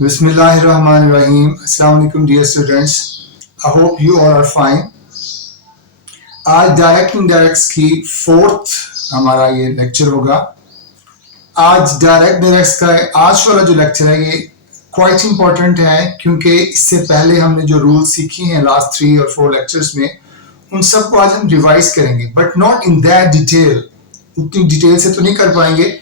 Bismillahirrahmanirrahim. Assalamu alaikum dear students. I hope you all are fine. आज direct इनडायरेक्ट्स की fourth हमारा ये lecture होगा. आज डायरेक्ट डायरेक्ट्स का आज वाला जो लेक्चर है ये क्वाइट इंपॉर्टेंट है क्योंकि इससे पहले हमने जो रूल सीखी हैं लास्ट 3 और 4 लेक्चर्स में उन सबको आज हम रिवाइज करेंगे, but not in that detail. उतनी डिटेल से तो नहीं कर पाएंगे.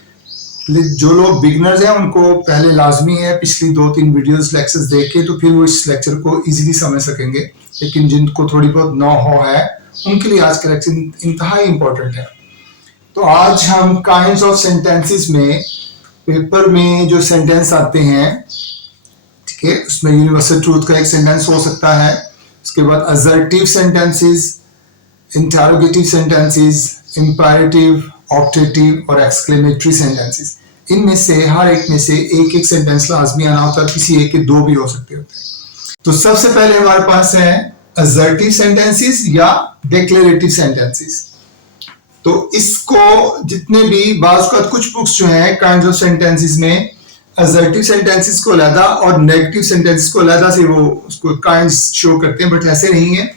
जो लोग बिगनर्स हैं उनको पहले लाजमी है पिछली 2-3 वीडियोस लेक्चर्स देख के तो फिर वो इस लेक्चर को इजीली समझ सकेंगे. लेकिन जिनको थोड़ी बहुत नो हो है उनके लिए आज का लेक्चर इंतहाई इंपॉर्टेंट है. तो आज हम काइंड्स ऑफ सेंटेंसेस में पेपर में जो सेंटेंस आते हैं, ठीक है, उसमें यूनिवर्सल ट्रूथ का एक सेंटेंस हो सकता है. उसके बाद assertive sentences, interrogative sentences, imperative, optative और एक्सक्लेमेटरी सेंटेंसेस. इनमें से हर एक में से एक एक सेंटेंस लाजमी आना होता है. किसी एक के 2 भी हो सकते होते हैं. तो सबसे पहले हमारे पास है असर्टिव सेंटेंसेस या डिक्लेरेटिव सेंटेंसेस. तो इसको जितने भी बाज़ का कुछ बुक्स जो हैं काइंड्स ऑफ सेंटेंसेस में असर्टिव सेंटेंसेस को अलग और नेगेटिव सेंटेंसेस को अलग से वो उसको काइंड्स शो करते हैं, बट ऐसे नहीं है.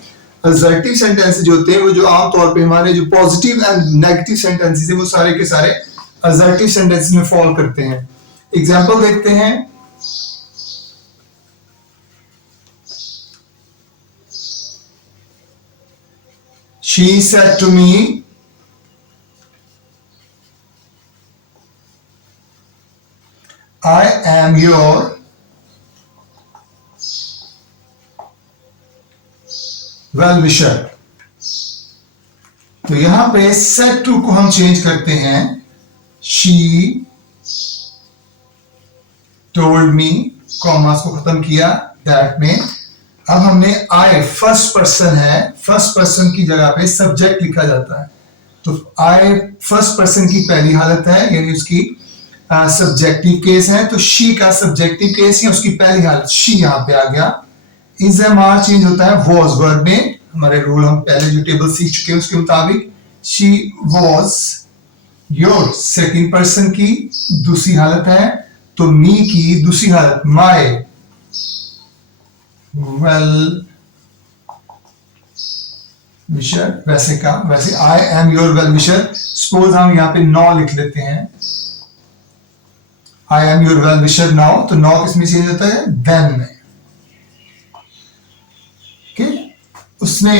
असर्टिव सेंटेंसेस जो होते हैं वो जो आमतौर पे हमारे जो पॉजिटिव एंड नेगेटिव सेंटेंसेस है वो सारे के सारे असर्टिव सेंटेंसेस में फॉल करते हैं. एग्जांपल देखते हैं. She said to me, I am your well wisher. तो यहां पे सेड टू को हम चेंज करते हैं. शी टोल्ड मी, कॉमास को खत्म किया दैट में. अब हमने आई फर्स्ट पर्सन है, फर्स्ट पर्सन की जगह पे सब्जेक्ट लिखा जाता है. तो आई फर्स्ट पर्सन की पहली हालत है यानी उसकी सब्जेक्टिव केस है. तो शी का सब्जेक्टिव केस या उसकी पहली हालत शी यहां पे आ गया. इज़ चेंज होता है वॉज वर्ड में. हमारे रूल हम पहले जो टेबल सीख चुके हैं उसके मुताबिक she was your second person की दूसरी हालत है. तो मी की दूसरी हालत माय वेल विशर. वैसे का वैसे I am your well wisher. Suppose हम यहाँ पे नौ लिख लेते हैं. I am your well wisher now. तो नौ किसमें चेंज होता है? देन में. उसने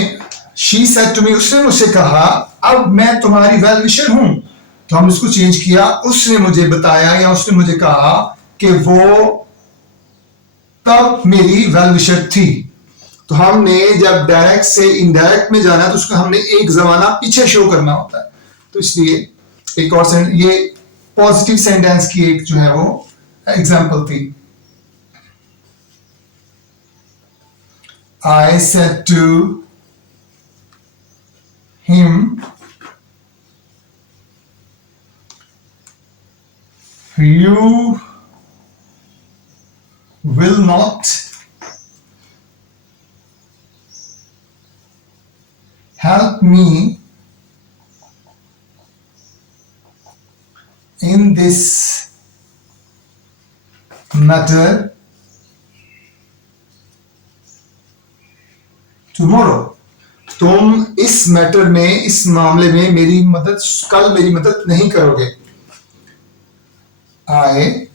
she said to me, उसने मुझसे कहा अब मैं तुम्हारी वेल विशर हूं. तो हम इसको चेंज किया. उसने मुझे बताया या उसने मुझे कहा कि वो तब मेरी वेल विशर थी. तो हमने जब डायरेक्ट से इनडायरेक्ट में जाना तो उसको हमने एक जमाना पीछे शो करना होता है. तो इसलिए एक और ये पॉजिटिव सेंटेंस की एक जो है वो एग्जांपल थी. I said to him, you will not help me in this matter tomorrow. तुम इस मैटर में, इस मामले में मेरी मदद कल मेरी मदद नहीं करोगे. I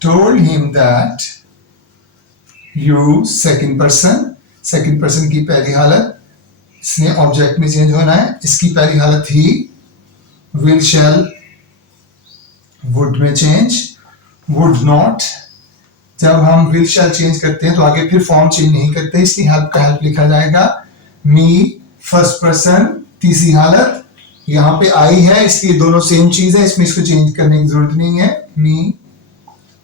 told him that you second person की पहली हालत इसने ऑब्जेक्ट में चेंज होना है. इसकी पहली हालत ही will shall would में चेंज. would not जब हम विल शैल चेंज करते हैं तो आगे फिर फॉर्म चेंज नहीं करते, इसलिए हेल्प का हेल्प लिखा जाएगा. मी फर्स्ट पर्सन तीसरी हालत. यहाँ पे आई है इसलिए दोनों सेम चीज है, इसमें इसको चेंज करने की जरूरत नहीं है. मी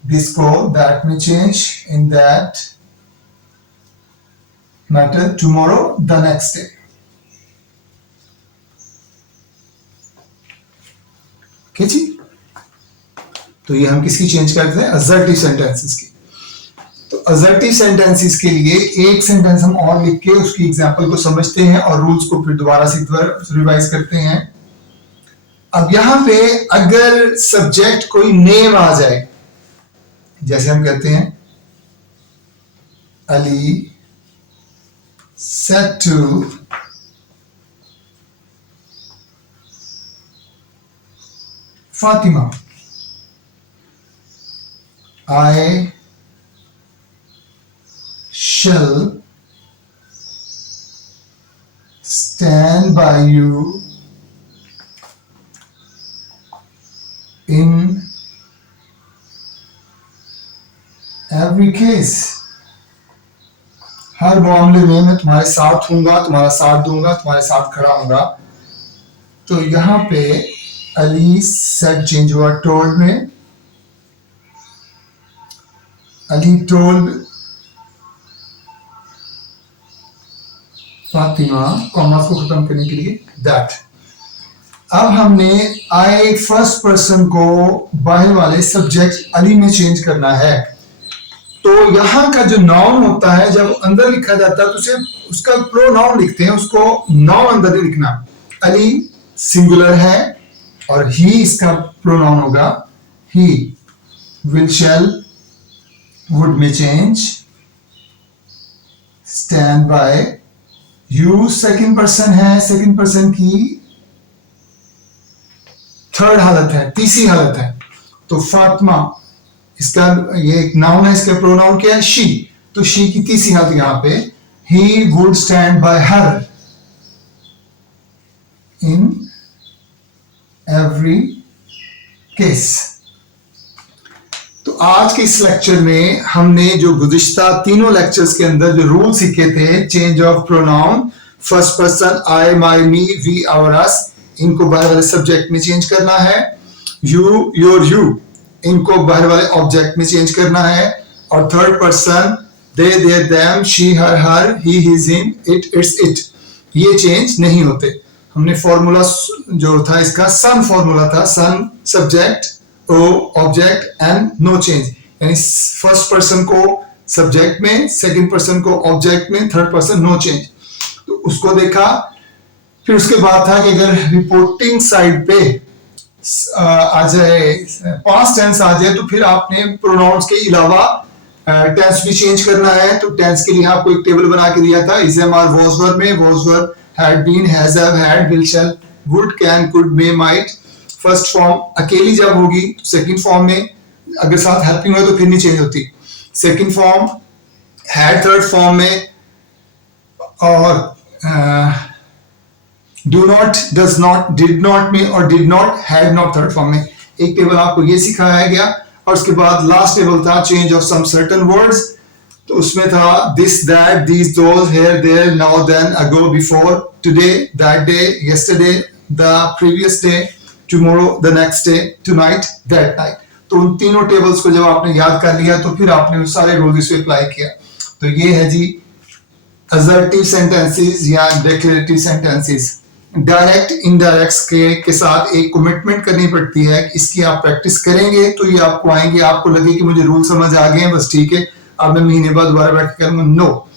दिस को दैट में change. In that matter tomorrow the next day. ठीक जी. तो ये हम किसकी चेंज करते हैं? असर्टिव सेंटेंसेस की. तो असर्टिव सेंटेंसेस के लिए एक सेंटेंस हम और लिख के उसकी एग्जांपल को समझते हैं और रूल्स को फिर दोबारा से रिवाइज करते हैं. अब यहां पे अगर सब्जेक्ट कोई नेम आ जाए जैसे हम कहते हैं Ali said to Fatima, I shall stand by you in every case. हर मामले में मैं तुम्हारे साथ हूंगा, तुम्हारा साथ दूंगा, तुम्हारे साथ खड़ा हूंगा. तो यहाँ पे अली said चेंज हुआ told में. अली told फातिमा, कॉमर्स को खत्म करने के लिए that. अब हमने आई फर्स्ट पर्सन को बाहर वाले सब्जेक्ट अली में चेंज करना है. तो यहाँ का जो नाउन होता है जब अंदर लिखा जाता है तो उसे उसका प्रोनाउन लिखते हैं, उसको नाउन अंदर नहीं लिखना. अली सिंगुलर है और ही इसका प्रोनाउन होगा. ही, विल, शैल, वुड में change, stand by. You second person है, सेकंड पर्सन की थर्ड हालत है, तीसरी हालत है. तो फातिमा इसका ये एक नाउन है, इसका प्रोनाउन क्या है? शी. तो शी की तीसरी हालत यहां पे. He would stand by her in every case. तो आज के इस लेक्चर में हमने जो गुज़िश्ता तीनों लेक्चर्स के अंदर जो रूल सीखे थे, change of pronoun, first person I, my, me, we, our, us, इनको बाहर वाले सब्जेक्ट में चेंज करना है. यू, योर, यू, इनको बाहर वाले ऑब्जेक्ट में चेंज करना है. और third person they, there, them, she, her, her, he, his, him, it, its, it, ये चेंज नहीं होते. हमने फॉर्मूला जो था इसका सन फॉर्मूला था. Son subject, O object and no change. यानी फर्स्ट पर्सन को सब्जेक्ट में, सेकंड पर्सन को ऑब्जेक्ट में, थर्ड पर्सन नो चेंज. तो उसको देखा. फिर उसके बाद था कि अगर रिपोर्टिंग साइड पे आ जाए, पास्ट टेंस आ जाए, तो फिर आपने प्रोनाउंस के अलावा टेंस भी चेंज करना है. तो टेंस के लिए आपको एक टेबल बना के दिया था. Is, am, are, was, were में was, were, had been, has, have, had, will, shall, would, can, could, may, might. First form अकेली जब होगी, सेकंड फॉर्म में अगर साथ हेल्पिंग हो तो फिर नहीं चेंज होती. Second form had third form में, और do not, does not, did not में, और did not, had not third form में. एक टेबल आपको ये सिखाया गया. और उसके बाद लास्ट टेबल था change of some certain words. तो उसमें था this, that, these, those, here, there, now, then, ago, before, today, that day, yesterday, the previous day, tomorrow, the next day, tonight, that night. तो उन तीनों tables को जब आपने याद कर लिया तो फिर आपने वो सारे रूल्स इस पे अप्लाई किया. तो ये है जी असर्टिव सेंटेंसेस या डिक्लेरेटिव सेंटेंसेस. डायरेक्ट इनडायरेक्ट के साथ एक कमिटमेंट करनी पड़ती है. इसकी आप प्रैक्टिस करेंगे तो ये आपको आएंगे. आपको लगे कि मुझे रूल समझ आ गए हैं, बस ठीक है, अब मैं महीने बाद दोबारा बैठ के करूंगा, नो,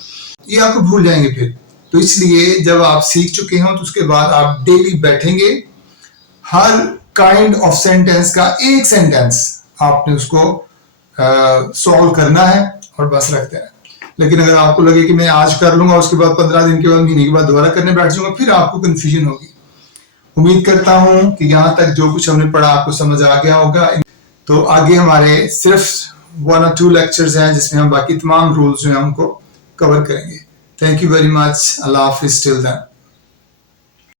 ये आपको भूल जाएंगे फिर. तो इसलिए जब आप सीख चुके हो तो उसके बाद आप डेली बैठेंगे, हर काइंड ऑफ सेंटेंस का एक सेंटेंस आपने उसको सॉल्व करना है और बस रखते हैं. लेकिन अगर आपको लगे कि मैं आज कर लूंगा, उसके बाद 15 दिन के बाद, महीने के बाद दोबारा करने बैठ जाऊंगा, फिर आपको कंफ्यूजन होगी. उम्मीद करता हूं कि यहाँ तक जो कुछ हमने पढ़ा आपको समझ आ गया होगा. तो आगे हमारे सिर्फ 1 और 2 लेक्चर्स हैं जिसमें हम बाकी तमाम रूल्स जो हैं उनको कवर करेंगे. Thank you very much. अल्लाह हाफिज. Till then.